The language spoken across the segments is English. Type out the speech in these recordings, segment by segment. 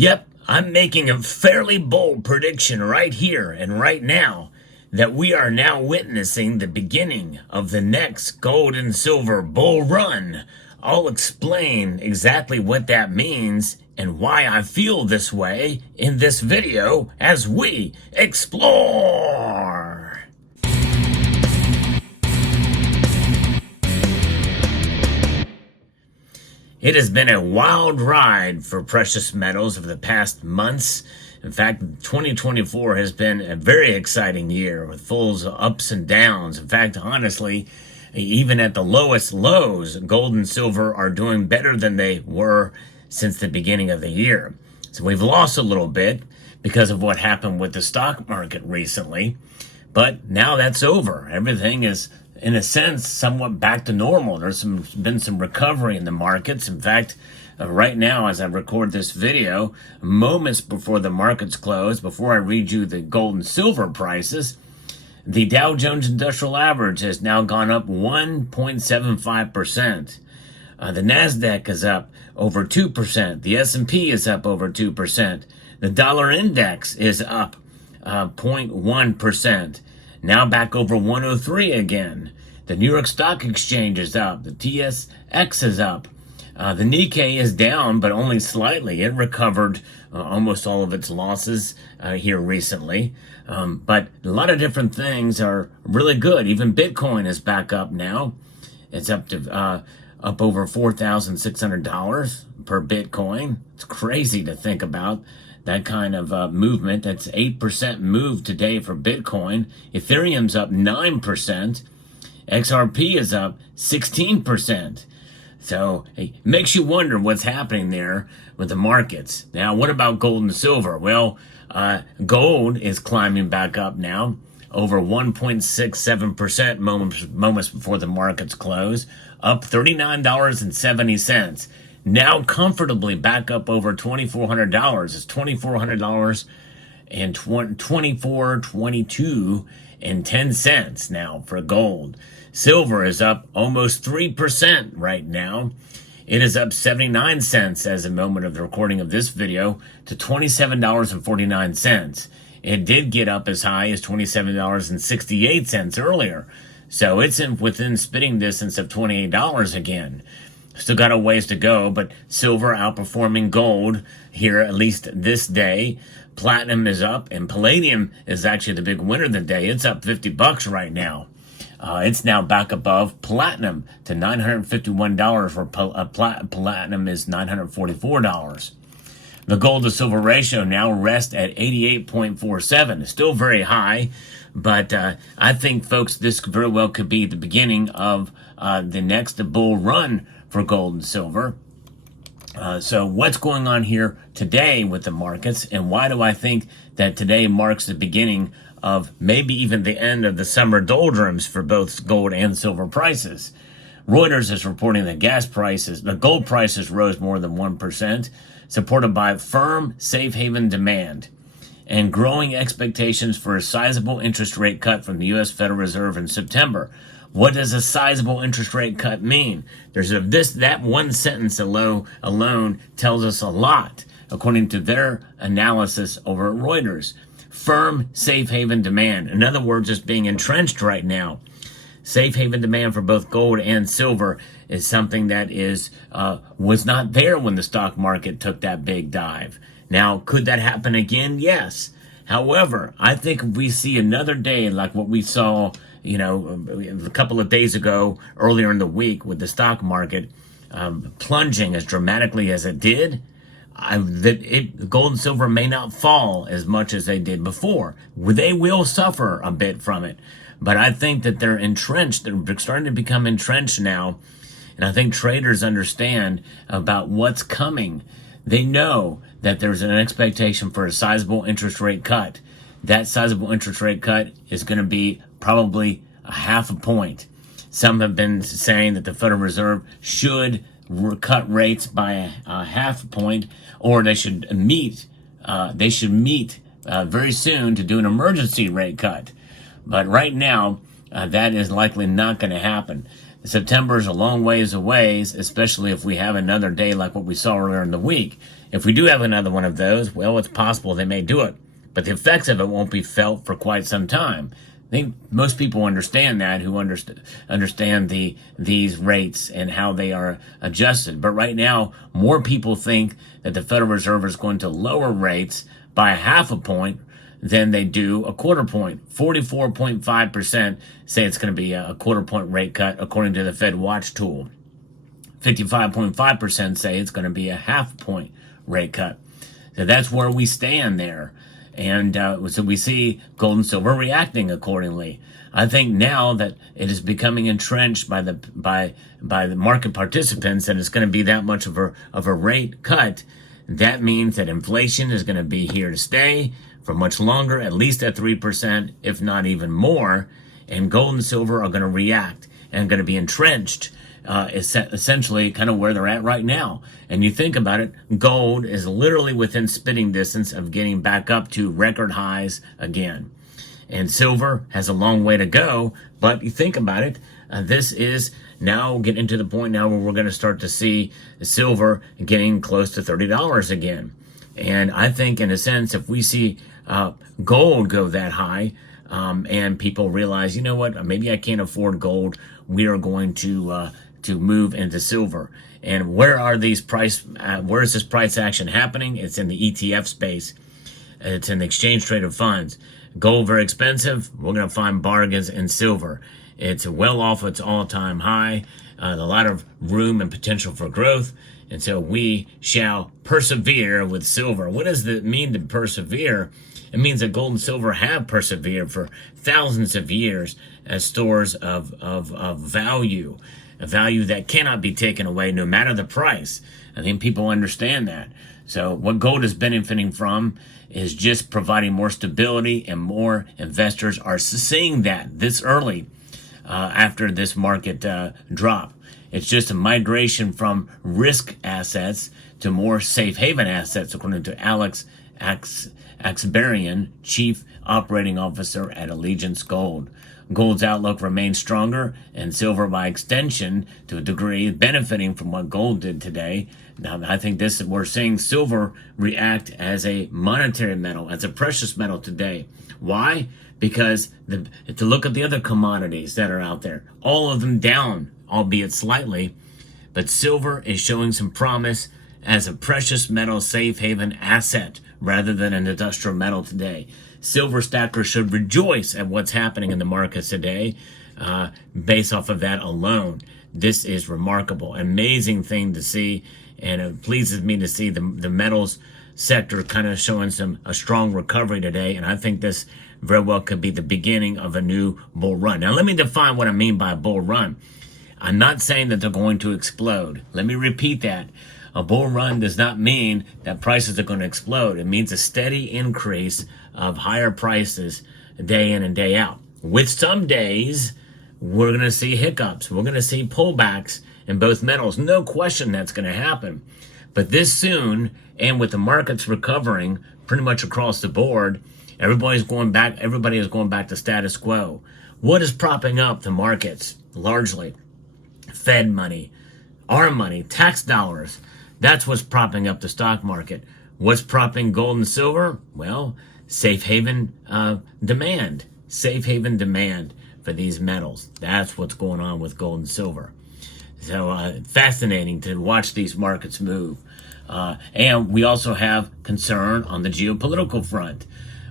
Yep, I'm making a fairly bold prediction right here and right now that we are now witnessing the beginning of the next gold and silver bull run. I'll explain exactly what that means and why I feel this way in this video as we explore. It has been a wild ride for precious metals over the past months. In fact, 2024 has been a very exciting year with full of ups and downs. In fact, honestly, even at the lowest lows, gold and silver are doing better than they were since the beginning of the year. So we've lost a little bit because of what happened with the stock market recently. But now that's over. Everything is, in a sense, somewhat back to normal. There's been some recovery in the markets. In fact, right now, as I record this video, moments before the markets close, before I read you the gold and silver prices, the Dow Jones Industrial Average has now gone up 1.75%. The NASDAQ is up over 2%. The S&P is up over 2%. The dollar index is up 0.1%. Now back over 103 again. The New York Stock Exchange is up. The TSX is up. The Nikkei is down, but only slightly. It recovered almost all of its losses here recently. But a lot of different things are really good. Even Bitcoin is back up now. It's up to up over $4,600 per Bitcoin. It's crazy to think about that kind of movement. That's 8% move today for Bitcoin. Ethereum's up 9%. XRP is up 16%. So it makes you wonder what's happening there with the markets. Now, what about gold and silver? Well, gold is climbing back up now, over 1.67% moments before the markets close, up $39.70. Now comfortably back up over $2,400. It's $2,400 and $24.22 now for gold. Silver is up almost 3% right now. It is up 79 cents as a moment of the recording of this video to $27.49. It did get up as high as $27.68 earlier. So it's within spitting distance of $28 again. Still got a ways to go, but silver outperforming gold here, at least this day. Platinum is up, and palladium is actually the big winner of the day. It's up $50 right now. It's now back above platinum to $951, where platinum is $944. The gold to silver ratio now rests at 88.47. It's still very high, but I think, folks, this very well could be the beginning of the next bull run for gold and silver. So what's going on here today with the markets, and why do I think that today marks the beginning of maybe even the end of the summer doldrums for both gold and silver prices? Reuters is reporting that the gold prices rose more than 1%, supported by firm safe haven demand and growing expectations for a sizable interest rate cut from the U.S. Federal Reserve in September. What does a sizable interest rate cut mean? That one sentence alone tells us a lot, according to their analysis over at Reuters. Firm safe haven demand. In other words, it's being entrenched right now. Safe haven demand for both gold and silver is something that was not there when the stock market took that big dive. Now, could that happen again? Yes. However, I think if we see another day like what we saw, a couple of days ago, earlier in the week, with the stock market plunging as dramatically as it did, gold and silver may not fall as much as they did before. They will suffer a bit from it. But I think that they're entrenched. They're starting to become entrenched now. And I think traders understand about what's coming. They know that there's an expectation for a sizable interest rate cut. That sizable interest rate cut is going to be probably a half a point. Some have been saying that the Federal Reserve should cut rates by a half a point, or they should meet very soon to do an emergency rate cut. But right now, that is likely not going to happen. September is a long ways away, especially if we have another day like what we saw earlier in the week. If we do have another one of those, well, it's possible they may do it, but the effects of it won't be felt for quite some time. I think most people understand that, who understand these rates and how they are adjusted. But right now, more people think that the Federal Reserve is going to lower rates by 0.5 point than they do a 0.25 point. 44.5% say it's going to be a 0.25 point rate cut, according to the Fed Watch tool. 55.5% say it's going to be a 0.5 point rate cut. So that's where we stand there. And so we see gold and silver reacting accordingly. I think now that it is becoming entrenched by the market participants that it's going to be that much of a rate cut, that means that inflation is going to be here to stay for much longer, at least at 3%, if not even more. And gold and silver are going to react and going to be entrenched, essentially kind of where they're at right now. And you think about it, gold is literally within spitting distance of getting back up to record highs again. And silver has a long way to go, but you think about it, this is now getting to the point now where we're going to start to see silver getting close to $30 again. And I think, in a sense, if we see gold go that high, and people realize, you know what, maybe I can't afford gold, we are going to move into silver. And where is this price action happening? It's in the ETF space. It's in the exchange traded funds. Gold very expensive. We're going to find bargains in silver. It's well off its all-time high. A lot of room and potential for growth. And so we shall persevere with silver. What does it mean to persevere? It means that gold and silver have persevered for thousands of years as stores of value, a value that cannot be taken away no matter the price. I think people understand that. So what gold is benefiting from is just providing more stability, and more investors are seeing that this early after this market drop. It's just a migration from risk assets to more safe haven assets, according to Alex Axbarian, Chief Operating Officer at Allegiance Gold. Gold's outlook remains stronger, and silver, by extension, to a degree, benefiting from what gold did today. Now, I think we're seeing silver react as a monetary metal, as a precious metal today. Why? Because to look at the other commodities that are out there, all of them down, albeit slightly, but silver is showing some promise as a precious metal safe haven asset rather than an industrial metal today. Silver stackers should rejoice at what's happening in the markets today based off of that alone. This is remarkable, amazing thing to see, and it pleases me to see the metals sector kind of showing a strong recovery today, and I think this very well could be the beginning of a new bull run. Now, let me define what I mean by a bull run. I'm not saying that they're going to explode. Let me repeat that. A bull run does not mean that prices are going to explode. It means a steady increase of higher prices day in and day out. With some days, we're going to see hiccups. We're going to see pullbacks in both metals. No question that's going to happen. But this soon, and with the markets recovering pretty much across the board, everybody is going back to status quo. What is propping up the markets? Largely Fed money, our money, tax dollars. That's what's propping up the stock market. What's propping gold and silver? Well, safe haven demand. Safe haven demand for these metals. That's what's going on with gold and silver. So fascinating to watch these markets move. And we also have concern on the geopolitical front.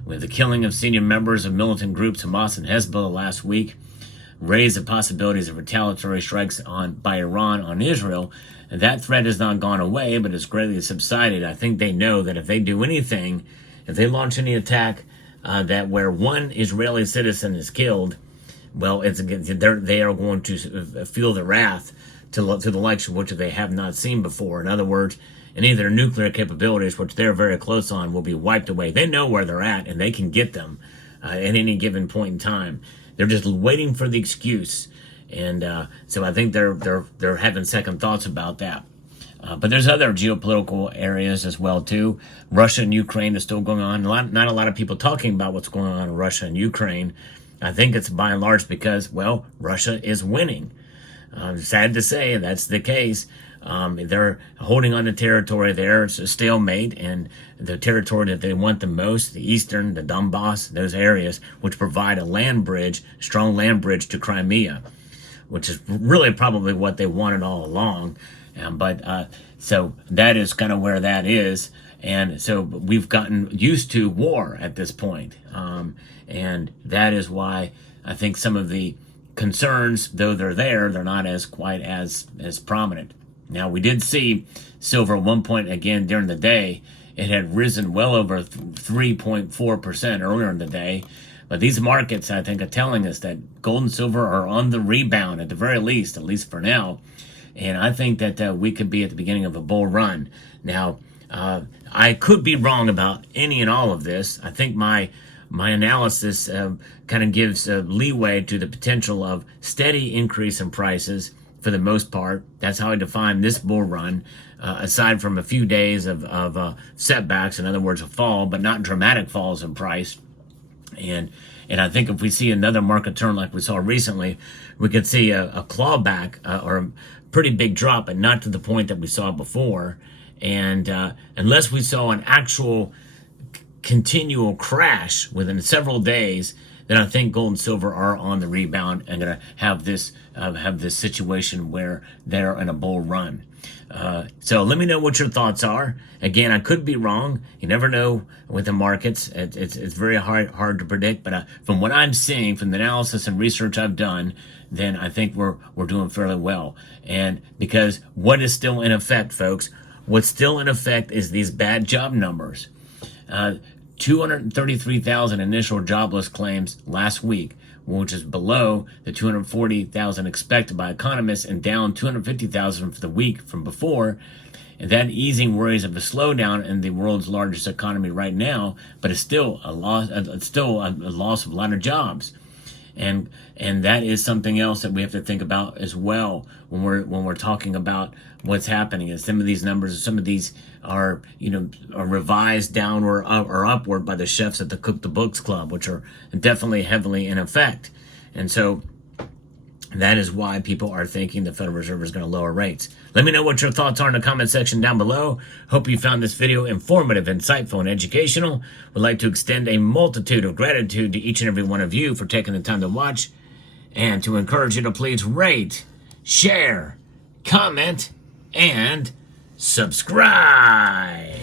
With the killing of senior members of militant groups Hamas and Hezbollah last week, raised the possibilities of retaliatory strikes by Iran on Israel. And that threat has not gone away, but it's greatly subsided. I think they know that if they do anything, if they launch any attack that where one Israeli citizen is killed, well, they are going to feel the wrath to the likes of which they have not seen before. In other words, any of their nuclear capabilities, which they're very close on, will be wiped away. They know where they're at, and they can get them at any given point in time. They're just waiting for the excuse, and so I think they're having second thoughts about that. But there's other geopolitical areas as well too. Russia and Ukraine is still going on. Not a lot of people talking about what's going on in Russia and Ukraine. I think it's by and large because, well, Russia is winning. Sad to say, that's the case. They're holding on to territory there. It's a stalemate, and the territory that they want the most, the eastern, the Donbass, those areas, which provide a land bridge, strong land bridge to Crimea, which is really probably what they wanted all along. So that is kind of where that is. And so we've gotten used to war at this point. And that is why I think some of the concerns, though they're there, they're not quite as prominent. Now, we did see silver at one point again during the day. It had risen well over 3.4% earlier in the day. But these markets, I think, are telling us that gold and silver are on the rebound at the very least, at least for now. And I think that we could be at the beginning of a bull run. Now, I could be wrong about any and all of this. I think my analysis kind of gives leeway to the potential of steady increase in prices for the most part. That's how I define this bull run, aside from a few days of setbacks, in other words, a fall, but not dramatic falls in price. And I think if we see another market turn like we saw recently, we could see a clawback or a pretty big drop, but not to the point that we saw before. And unless we saw an actual continual crash within several days, then I think gold and silver are on the rebound and going to have this situation where they're in a bull run. So let me know what your thoughts are. Again, I could be wrong. You never know with the markets. It's very hard to predict. But from what I'm seeing, from the analysis and research I've done, then I think we're doing fairly well. And because what is still in effect, folks, what's still in effect is these bad job numbers. 233,000 initial jobless claims last week, which is below the 240,000 expected by economists and down 250,000 for the week from before. And that easing worries of a slowdown in the world's largest economy right now, but it's still a loss. It's still a loss of a lot of jobs. And that is something else that we have to think about as well when we're talking about what's happening. And some of these numbers, some of these are revised downward or upward by the chefs at the Cook the Books Club, which are definitely heavily in effect. And so that is why people are thinking the Federal Reserve is going to lower rates. Let me know what your thoughts are in the comment section down below. Hope you found this video informative, insightful, and educational. Would like to extend a multitude of gratitude to each and every one of you for taking the time to watch, and to encourage you to please rate, share, comment, and subscribe.